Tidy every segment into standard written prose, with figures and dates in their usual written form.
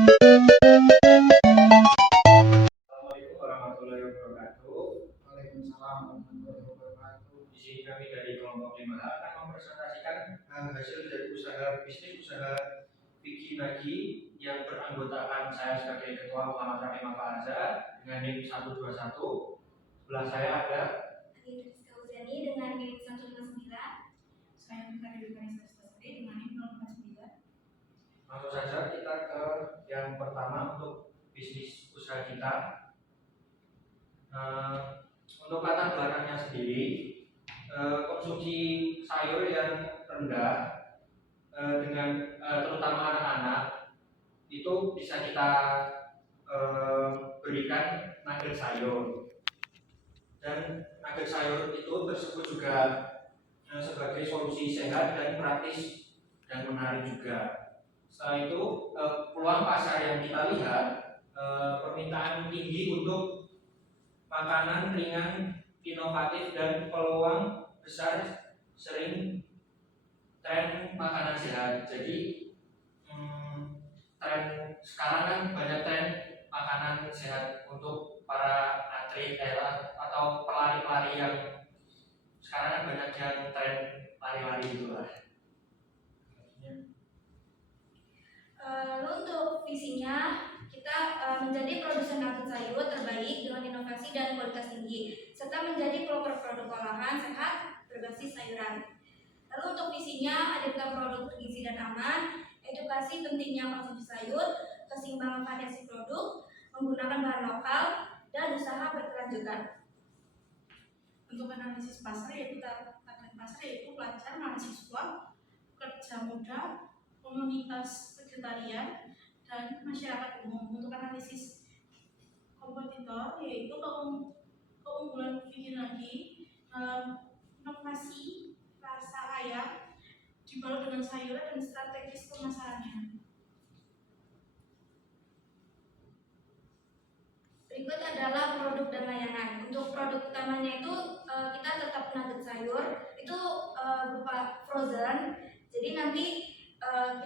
Assalamualaikum warahmatullahi wabarakatuh. Waalaikumsalam warahmatullahi wabarakatuh. Di sini kami dari kelompok 5 akan mempresentasikan hasil dari bisnis usaha Vicky Nagi yang beranggotakan saya sebagai Ketua Muhammad Rafi Mafaza dengan NIM 121. Sebelah saya ada Rizka Uzani dengan NIM 159. Saya Fikri dengan NIM 049. Langsung saja kita ke yang pertama untuk bisnis usaha kita. Untuk latar belakangnya sendiri, konsumsi sayur yang rendah dengan terutama anak-anak itu bisa kita berikan nugget sayur, dan nugget sayur itu tersebut juga sebagai solusi sehat dan praktis dan menarik juga. Setelah itu peluang pasar yang kita lihat, permintaan tinggi untuk makanan ringan, inovatif, dan peluang besar sering tren makanan sehat. Jadi tren sekarang kan banyak tren makanan sehat untuk para atlet atau pelari-pelari yang sekarang kan banyak yang tren lari-lari itulah. Lalu untuk visinya, kita menjadi produsen nugget sayur terbaik dengan inovasi dan kualitas tinggi, serta menjadi pelopor produk olahan sehat berbasis sayuran. Lalu untuk visinya, hadirkan produk bergizi dan aman, edukasi pentingnya konsumsi sayur, keseimbangan variasi produk, menggunakan bahan lokal, dan usaha berkelanjutan. Untuk analisis pasar yaitu target pasar yaitu pelajar, mahasiswa, pekerja muda, komunitas vegetarian, dan masyarakat umum. Untuk analisis kompetitor yaitu keunggulan Vicky Nagi, inovasi rasa ayam dibalut dengan sayuran dan strategis pemasarannya. Berikut adalah produk dan layanan. Untuk produk utamanya itu kita tetap nugget sayur itu berupa frozen. Jadi nanti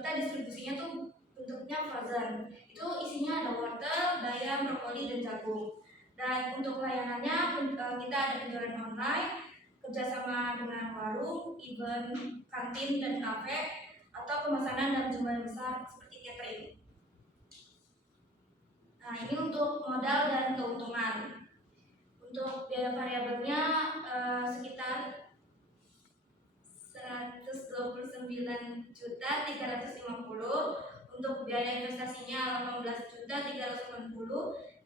kita distribusinya tuh bentuknya frozen. Itu isinya ada wortel, bayam, brokoli, dan jagung. Dan untuk layanannya kita ada penjualan online, kerjasama dengan warung, event, kantin, dan kafe, atau pemesanan dalam jumlah besar seperti catering. Nah, ini untuk modal dan keuntungan. Untuk biaya variabelnya sekitar 129.350. Untuk biaya investasinya 18.380.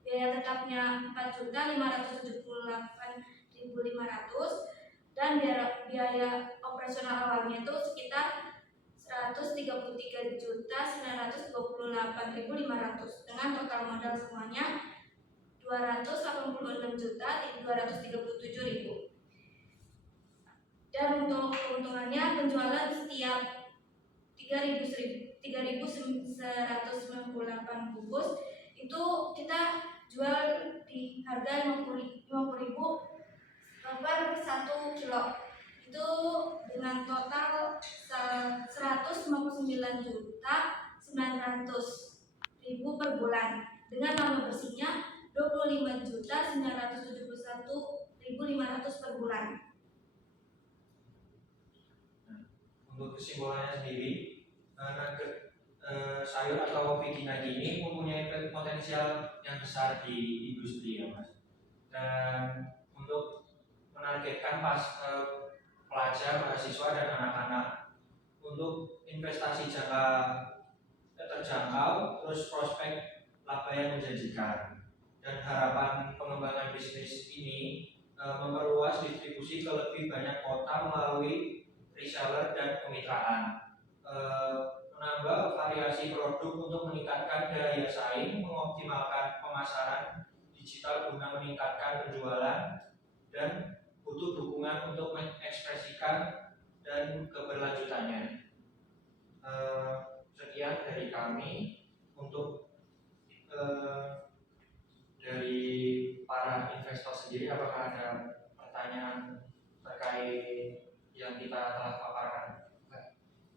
Biaya tetapnya 4.578.500. Dan biaya operasional awalnya itu sekitar 133.928.500 dengan total modal semuanya 286.237.000. Dan untuk keuntungannya, penjualan setiap 3.198 bungkus itu kita jual di harga 50.000 per 1 kilo. Itu dengan total 159.900.000 per bulan, dengan laba bersihnya 25.971.500 per bulan. Untuk kesimpulannya sendiri, nugget sayur atau Vicky Nagi ini mempunyai potensial yang besar di industri ya Mas. Dan untuk menargetkan pelajar, mahasiswa, dan anak-anak untuk investasi jangka terjangkau, terus prospek laba yang menjanjikan, dan harapan pengembangan bisnis ini memperluas distribusi ke lebih banyak kota melalui reseller dan kemitraan, menambah variasi produk untuk meningkatkan daya saing, mengoptimalkan pemasaran digital guna meningkatkan penjualan, dan butuh dukungan untuk mengekspresikan dan keberlanjutannya. Sekian dari kami. Untuk dari para investor sendiri, apakah ada pertanyaan terkait yang kita telah paparkan?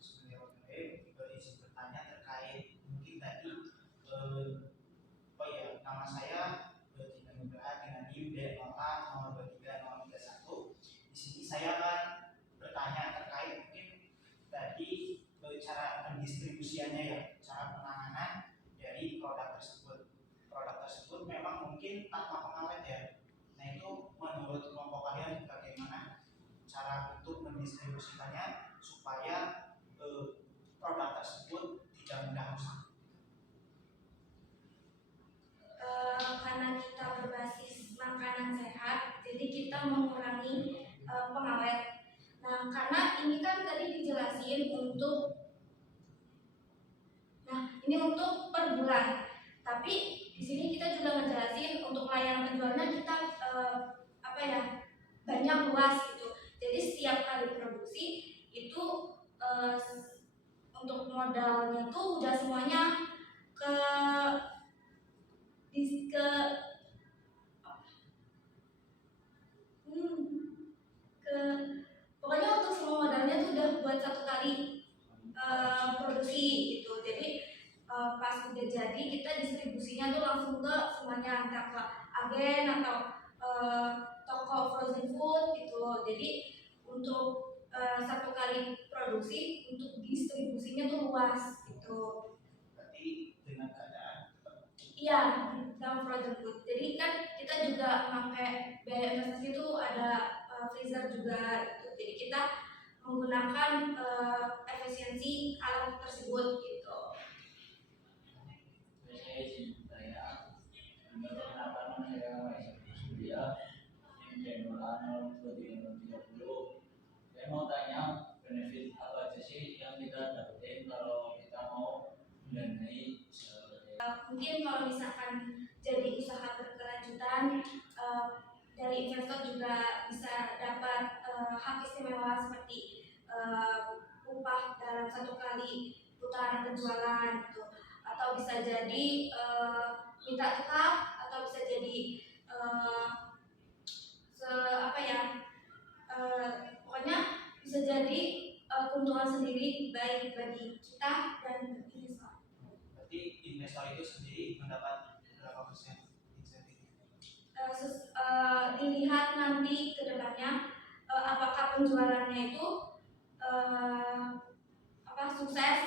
Sebenarnya kita izin bertanya terkait mungkin tadi mungkin tanpa pengawet ya. Nah itu menurut kelompok kalian bagaimana cara untuk mendistribusikannya supaya produk tersebut tidak mudah rusak? Karena kita berbasis makanan sehat, jadi kita mengurangi pengawet. Nah, karena ini kan tadi dijelasin ini untuk per bulan. Tapi di sini kita juga ngejelasin untuk layanan penjualannya kita banyak luas gitu. Jadi setiap kali produksi itu untuk modalnya tuh udah semuanya ke pokoknya untuk semua modalnya tuh udah buat satu kali produksi gitu. Jadi pas udah jadi kita distribusinya tuh langsung ke semuanya, entah ke agen atau toko frozen food gitu. Jadi untuk satu kali produksi untuk distribusinya tuh luas gitu. Berarti dengan keadaan Iya, dalam frozen food. Jadi kan kita juga pakai biaya investasi itu ada freezer juga gitu. Jadi kita menggunakan efisiensi alat tersebut gitu. Saya izin bertanya, menurut pendapat saya Surya yang Januari 2030, saya mau tanya benefit apa aja sih yang kita dapetin kalau kita mau mendanai Mungkin kalau misalkan jadi usaha berkelanjutan dari investor juga bisa dapat hak istimewa seperti upah dalam satu kali putaran penjualan gitu, atau bisa jadi minta tetap, atau bisa jadi pokoknya bisa jadi keuntungan sendiri baik bagi kita dan investor. berarti investor itu sendiri mendapat berapa persen insentif? Dilihat nanti ke depannya apakah penjualannya itu sukses,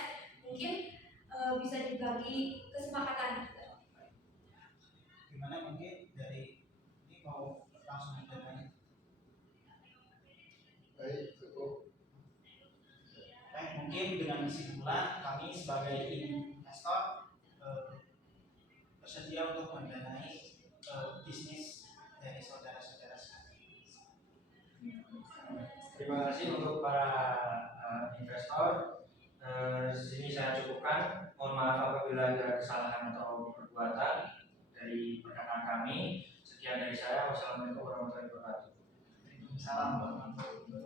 mungkin bisa dibagi kesepakatan. Gimana mungkin dari ini mau langsung mendanai? Baik, cukup. Baik, mungkin dengan kesimpulan kami sebagai investor bersedia untuk mendanai bisnis dari saudara-saudara sekalian. Terima kasih untuk para investor. Di sini saya cukupkan. Mohon maaf apabila ada kesalahan atau perbuatan dari perkataan kami. Sekian dari saya. Wassalamualaikum warahmatullahi wabarakatuh. Waalaikumsalam warahmatullahi wabarakatuh.